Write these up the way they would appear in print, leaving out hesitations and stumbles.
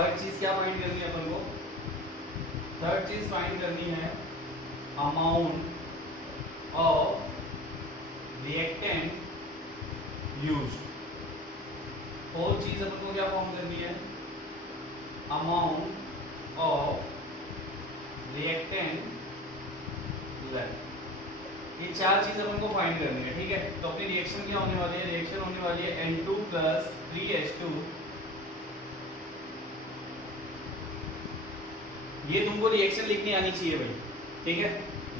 Third चीज क्या find करनी है अपन को? थर्ड चीज फाइंड करनी है amount of reactant used. Fourth चीज अपन को क्या फॉर्म करनी है? Amount of reactant left. ये चार चीज अपन को फाइंड करनी है, ठीक है। तो अपनी रिएक्शन क्या होने वाली है? रिएक्शन होने वाली है N2 + 3H2। ये तुमको रिएक्शन लिखनी आनी चाहिए भाई, ठीक है।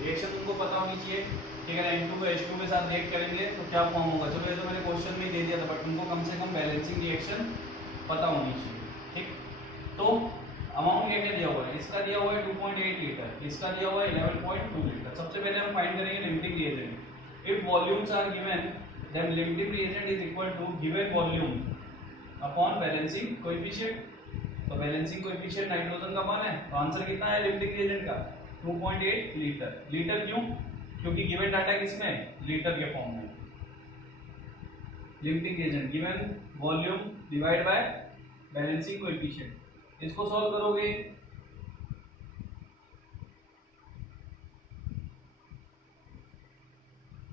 रिएक्शन तुमको पता होनी चाहिए, ठीक है। N2 को H2 के साथ रिएक्ट करेंगे तो क्या फॉर्म होगा? चलो ये तो मैंने क्वेश्चन में ही दे दिया था, बट तुमको कम से कम बैलेंसिंग रिएक्शन पता होनी चाहिए, ठीक। तो अमाउंट क्या क्या दिया हुआ है? इसका दिया हुआ है 2.8 लीटर, इसका दिया हुआ है 11.2 लीटर। सबसे पहले हम फाइंड करेंगे limiting reagent. If volumes are given then limiting reagent is equal to given volume upon balancing coefficient. तो बैलेंसिंग कोएफिशिएंट नाइट्रोजन का मान है, तो आंसर कितना है लिमिटिंग रिएजेंट का? 2.8 लीटर। लीटर क्यों? क्योंकि गिवन डाटा किसमें है? लीटर के फॉर्म में। Limiting reagent given volume divide by balancing coefficient. इसको सॉल्व करोगे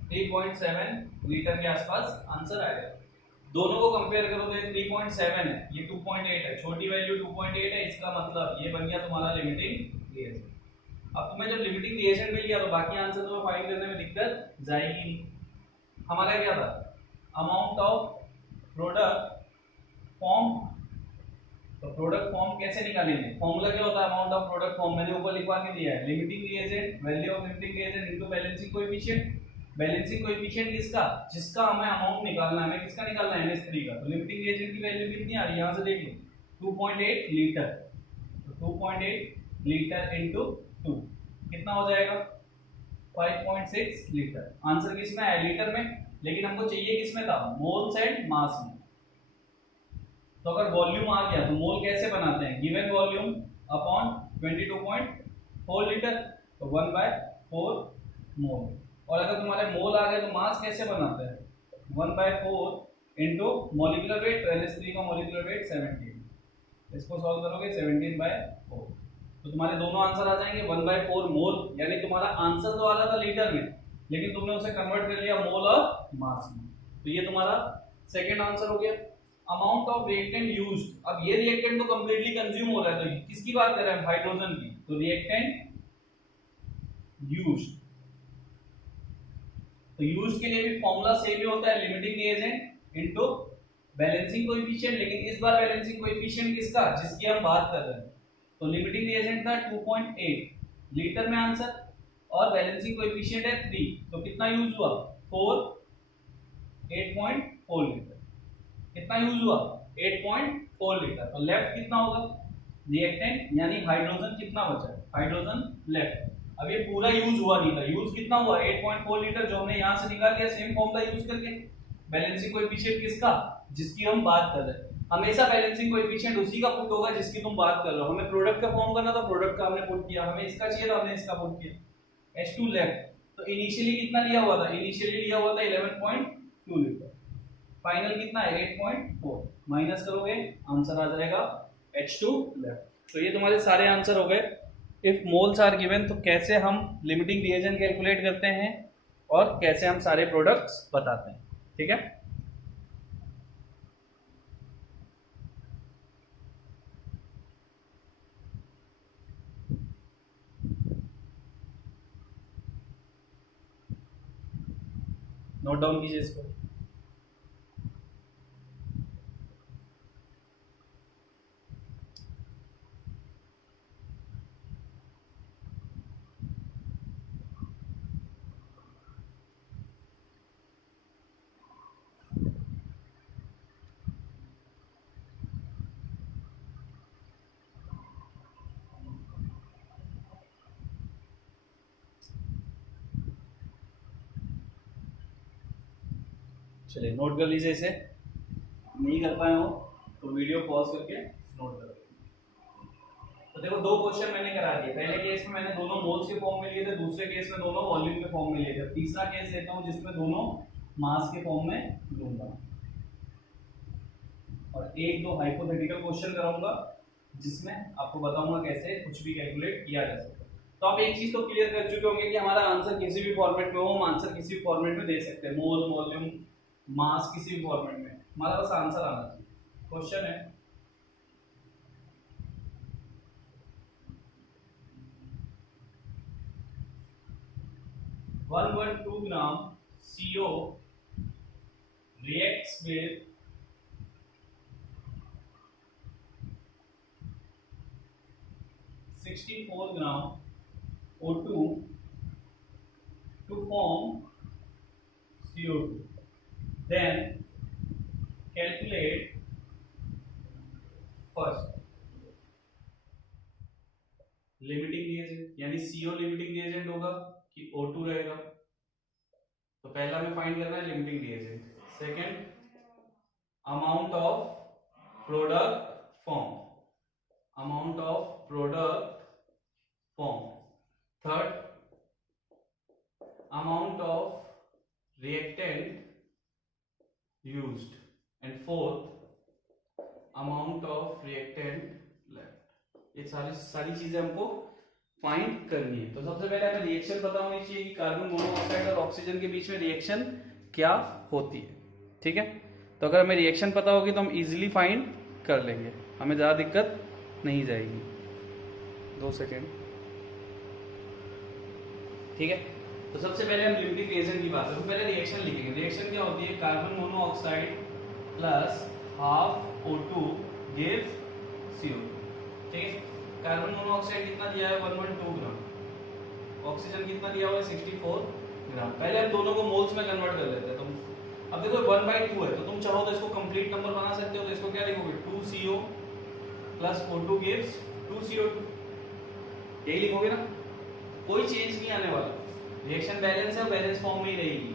3.7 लीटर के आसपास आंसर आएगा। दोनों को कंपेयर करो तो ये 3.7 है, ये 2.8 है। छोटी वैल्यू 2.8 है, इसका मतलब ये बन गया तुम्हारा लिमिटिंग रिएजेंट। अब तुम्हें जब लिमिटिंग रिएजेंट मिल गया तो बाकी आंसर तुम्हें फाइंड करने में दिक्कत जाएगी नहीं। हमारा क्या था? Amount of product form. तो प्रोडक्ट फॉर्म कैसे निकालेंगे? फॉर्मूला क्या होता है अमाउंट ऑफ प्रोडक्ट फॉर्म? मैंने ऊपर लिखवा के दिया है, limiting reagent value of limiting reagent into balancing coefficient. Balancing coefficient किसका? जिसका हमें अमाउंट निकालना है। हमें किसका निकालना है? NH3 का। तो लिमिटिंग रिएजेंट की वैल्यू कितनी आ रही है? यहां से देख लो 2.8 लीटर। तो 2.8 लीटर इनटू 2 कितना हो जाएगा? 5.6 लीटर। आंसर किसमें है? लीटर में। लेकिन हमको चाहिए किसमें था? मोल्स एंड मास में। तो अगर वॉल्यूम आ गया तो मोल कैसे बनाते हैं? गिवन वॉल्यूम अपॉन 22.4 लीटर, तो 1/4 मोल। और अगर तुम्हारे मोल आ गए तो मास कैसे बनाते हैं? 1/4 इनटू मॉलिक्यूलर वेट। तो NH3 का मॉलिक्यूलर वेट 17। इसको सॉल्व करोगे 17/4, तो तुम्हारे दोनों आंसर आ जाएंगे 1/4 मोल। यानी तुम्हारा आंसर तो आ रहा था लीटर में, लेकिन तुमने उसे कन्वर्ट कर लिया मोल और मास में। तो ये तुम्हारा सेकंड आंसर हो गया। Amount of reactant used. अब ये रिएक्टेंट तो कंप्लीटली कंज्यूम हो रहा है, तो किसकी बात कर रहे हैं? हाइड्रोजन की। तो रिएक्टेंट यूज्ड। तो यूज्ड के लिए भी फॉर्मूला सेम ही होता है, limiting reagent into balancing coefficient. लेकिन इस बार बैलेंसिंग कोएफिशिएंट किसका? जिसकी हम बात कर रहे हैं। तो लिमिटिंग रिएजेंट था 2.8 लीटर में आंसर, और बैलेंसिंग कोएफिशिएंट है 3। तो कितना यूज हुआ? 4 8.4 लीटर। कितना यूज हुआ? 8.4 लीटर। तो लेफ्ट कितना होगा? रिएक्टेंट यानी हाइड्रोजन कितना बचा? Hydrogen left. अब ये पूरा यूज हुआ नहीं था। यूज कितना हुआ? 8.4 लीटर, जो हमने यहां से निकाल लिया सेम फॉर्मूला यूज करके। बैलेंसिंग कोएफिशिएंट किसका? जिसकी हम बात कर रहे हैं। हमेशा बैलेंसिंग कोएफिशिएंट उसी का पुट होगा जिसकी तुम बात कर रहे हो। हमें प्रोडक्ट का फॉर्म करना था, प्रोडक्ट का हमने पुट किया। हमें इसका चाहिए था, हमने इसका पुट किया। H2 left. तो इनिशियली कितना लिया हुआ था? इनिशियली लिया हुआ था 11.2 लीटर। फाइनल कितना है? 8.4। माइनस करोगे आंसर आ जाएगा H2 लेफ्ट। तो ये तुम्हारे सारे आंसर हो गए। इफ मोल्स आर गिवन, तो कैसे हम लिमिटिंग रिएजेंट कैलकुलेट करते हैं और कैसे हम सारे प्रोडक्ट्स बताते हैं, ठीक है। नोट डाउन कीजिए इसको। चलिए नोट कर लीजिए। इसे नहीं कर पाए हो तो वीडियो पॉज करके नोट कर। तो देखो दो क्वेश्चन मैंने करा दिए। पहले केस में मैंने दोनों मोल्स के फॉर्म में लिए थे, दूसरे केस में दोनों वॉल्यूम के फॉर्म में लिए थे। तीसरा केस लेता हूं जिसमें दोनों मास के फॉर्म में लूंगा, और एक दो हाइपोथेटिकल क्वेश्चन कराऊंगा जिसमें आपको बताऊंगा कैसे कुछ भी कैलकुलेट किया जा सकता है। तो आप एक चीज तो क्लियर कर चुके होंगे कि हमारा आंसर किसी भी फॉर्मेट में हो, हम आंसर किसी भी फॉर्मेट में दे सकते हैं, मोल, वॉल्यूम, मास, किसी भी फॉर्मेट में हमारा बस आंसर आना चाहिए। क्वेश्चन है 112 ग्राम CO reacts with 64 gram O2 to form CO2. Then calculate first limiting reagent, यानी CO लिमिटिंग रिएजेंट होगा कि O2 रहेगा। तो पहला हमें फाइंड करना है limiting reagent. Second amount of product form, amount of product form. Third amount of reactant used, and fourth amount of reactant left। ये सारी चीजें हमको फाइंड करनी है। तो सबसे पहले हमें रिएक्शन पता होनी चाहिए कि कार्बन मोनोऑक्साइड और ऑक्सीजन के बीच में रिएक्शन क्या होती है, ठीक है। तो अगर हमें रिएक्शन पता होगी तो हम इजीली फाइंड कर लेंगे, हमें ज़्यादा दिक्कत नहीं जाएगी। 2 सेकेंड, ठीक है। तो सबसे पहले हम लिमिटिंग रिएजेंट की बात करें तो पहले रिएक्शन लिखेंगे। रिएक्शन क्या होती है? Carbon monoxide plus half O2 gives CO2, ठीक है। कार्बन मोनोऑक्साइड कितना दिया है? 112 ग्राम। ऑक्सीजन कितना दिया हुआ है? 64 ग्राम। पहले हम दोनों को मोल्स में कन्वर्ट कर लेते हैं। तो अब देखो 1/2 है, तो तुम चाहो तो इसको कंप्लीट नंबर बना सकते हो। तो इसको क्या लिखोगे? 2CO plus O2 gives 2CO2, यही लिखोगे ना, कोई चेंज नहीं आने वाला। रिएक्शन बैलेंस है, बैलेंस फॉर्म में ही रहेगी,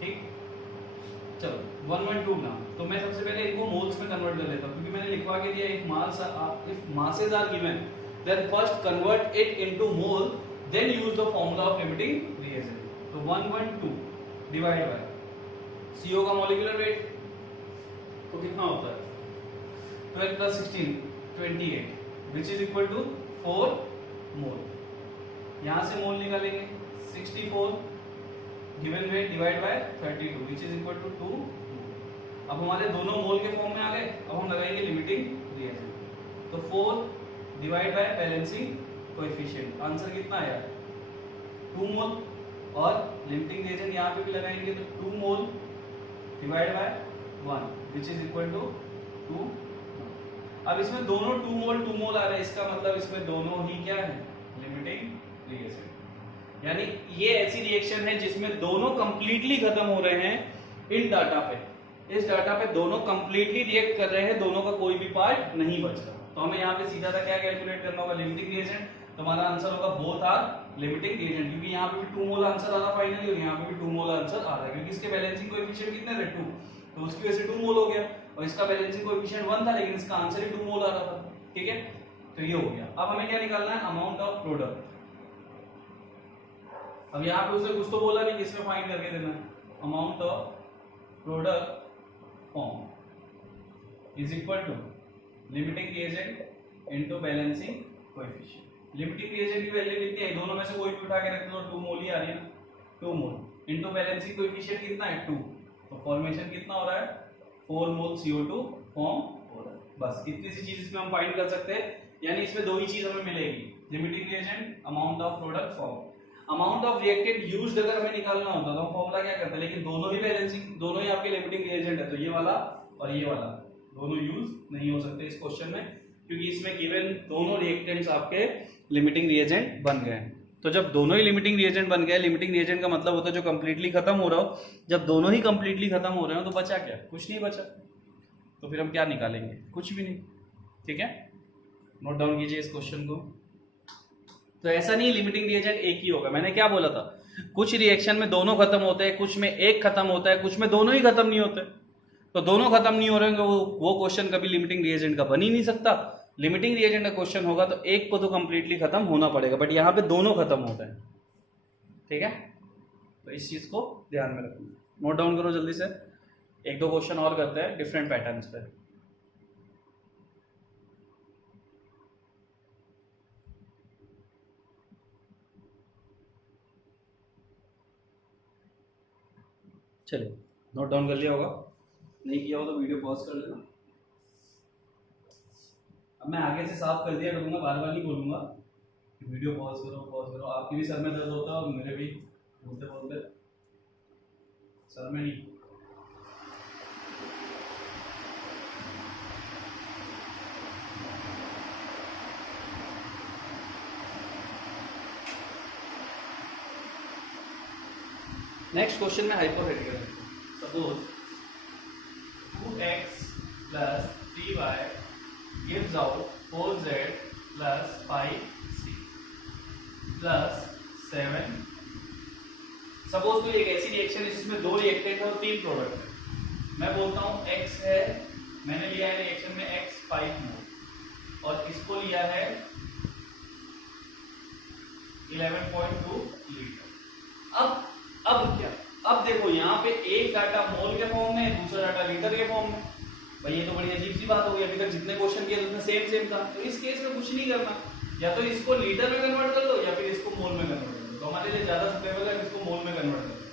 ठीक। चलो 112 ग्राम, तो मैं सबसे पहले इनको मोल्स में कन्वर्ट कर लेता हूं, क्योंकि मैंने लिखवा के दिया if masses are given then first convert it into mole then use the formula of limiting reagent। तो 112 डिवाइड बाय CO का मॉलिक्यूलर वेट तो कितना होता है? 12 plus 16 28 which is equal to 4 मोल। यहां से मोल निकालेंगे 64 given weight divide by 32 which is equal to 2। अब हमारे दोनों मोल के फॉर्म में आ गए। अब हम लगाएंगे लिमिटिंग रिएजेंट। तो 4 divide by balancing coefficient, answer कितना आया? 2 मोल। और लिमिटिंग रिएजेंट यहाँ पे भी लगाएंगे तो 2 मोल divide by 1 which is equal to 2। अब इसमें दोनों 2 मोल आ रहे हैं, इसका मतलब इसमें दोनों ही क्या है? Limiting reagent. यानी ये ऐसी रिएक्शन है जिसमें दोनों कंप्लीटली खत्म हो रहे हैं इन डाटा पे। इस डाटा पे दोनों कंप्लीटली रिएक्ट कर रहे हैं, दोनों का कोई भी पार्ट नहीं बच रहा। तो हमें यहाँ पे सीधा सा क्या कैलकुलेट करना होगा? Limiting reagent. तो हमारा आंसर होगा बोथ आर लिमिटिंग रिएजेंट, क्योंकि यहाँ पे भी 2 मोल आंसर आ रहा फाइनली और यहाँ पे भी 2 मोल आंसर आ रहा है, क्योंकि इसके बैलेंसिंग कोएफिशिएंट कितने थे? 2, तो उसकी वजह से 2 मोल हो गया। और इसका बैलेंसिंग कोएफिशिएंट 1 था, लेकिन इसका आंसर ही 2 मोल आ रहा था, ठीक है। तो ये हो गया। अब हमें क्या निकालना है? Amount of product. अब यहाँ पे उसने कुछ तो बोला नहीं, किसमें फाइंड करके देना है? Amount of product form is equal to limiting reagent into balancing coefficient. Limiting reagent की वैल्यू कितनी है? दोनों में से कोई भी उठा के रख दो, 2 मोल ही आ रही है ना, 2 मोल इनटू बैलेंसिंग कोएफिशिएंट कितना है? 2। तो फॉर्मेशन कितना हो रहा है? 4 मोल CO2 फॉर्म हो रहा है। बस इतनी सी चीज इसमें हम फाइंड कर सकते हैं। यानी इसमें दो ही चीज हमें मिलेगी, limiting reagent, amount of product form. Amount of reactant used अगर हमें निकालना होता तो हम फॉर्मूला क्या करते हैं? लेकिन दोनों ही बैलेंसिंग, दोनों ही आपके लिमिटिंग रिएजेंट है, तो ये वाला और ये वाला दोनों यूज नहीं हो सकते इस क्वेश्चन में, क्योंकि इसमें गिवन दोनों रिएक्टेंट्स आपके लिमिटिंग रिएजेंट बन गए। तो जब दोनों ही लिमिटिंग रिएजेंट बन गए, लिमिटिंग रिएजेंट का मतलब होता है जो कंप्लीटली खत्म हो रहा हो। जब दोनों ही कंप्लीटली खत्म हो रहे हो तो बचा क्या? कुछ नहीं बचा। तो फिर हम क्या निकालेंगे? कुछ भी नहीं, ठीक है। नोट डाउन कीजिए इस क्वेश्चन को। तो ऐसा नहीं लिमिटिंग रिएजेंट एक ही होगा, मैंने क्या बोला था? कुछ रिएक्शन में दोनों खत्म होते हैं, कुछ में एक खत्म होता है, कुछ में दोनों ही खत्म नहीं होते। तो दोनों खत्म नहीं हो रहे होंगे, वो क्वेश्चन कभी लिमिटिंग रिएजेंट का बन ही नहीं सकता। लिमिटिंग रिएजेंट का क्वेश्चन होगा तो एक को तो कंप्लीटली खत्म होना पड़ेगा, बट यहाँ पे दोनों खत्म होते हैं, ठीक है। तो इस चीज को ध्यान में रखना, नोट डाउन करो जल्दी से। 1-2 क्वेश्चन और करते हैं डिफरेंट पैटर्न्स पे। चलिए नोट डाउन कर लिया होगा, नहीं किया हो तो वीडियो पॉज कर लेना। अब मैं आगे से साफ कर दिया करूँगा, बार बार नहीं बोलूँगा कि वीडियो पॉज करो। आपके भी सर में दर्द होता है और मेरे भी बोलते बोलते सर में नहीं। नेक्स्ट क्वेश्चन में हाइपोथेटिकल है। Suppose 2x plus 3y gives out 4z plus 5c plus 7। Suppose कोई एक ऐसी रिएक्शन है जिसमें 2 रिएक्टेंट है और 3 प्रोडक्ट है। मैं बोलता हूँ x है, मैंने लिया है रिएक्शन में x 5 मोल और इसको लिया है 11.2 लीटर। अब क्या, अब देखो यहाँ पे एक डाटा मोल के फॉर्म में, दूसरा डाटा लीटर के फॉर्म में। भाई ये तो बड़ी अजीब सी बात हो गई, अभी तक जितने क्वेश्चन किए उसमें सेम था। तो इस केस में कुछ नहीं करना, या तो इसको लीटर में कन्वर्ट कर दो या फिर इसको मोल में कन्वर्ट कर दो। तो हमारे लिए ज्यादा सुटेबल है इसको मोल में कन्वर्ट कर दो।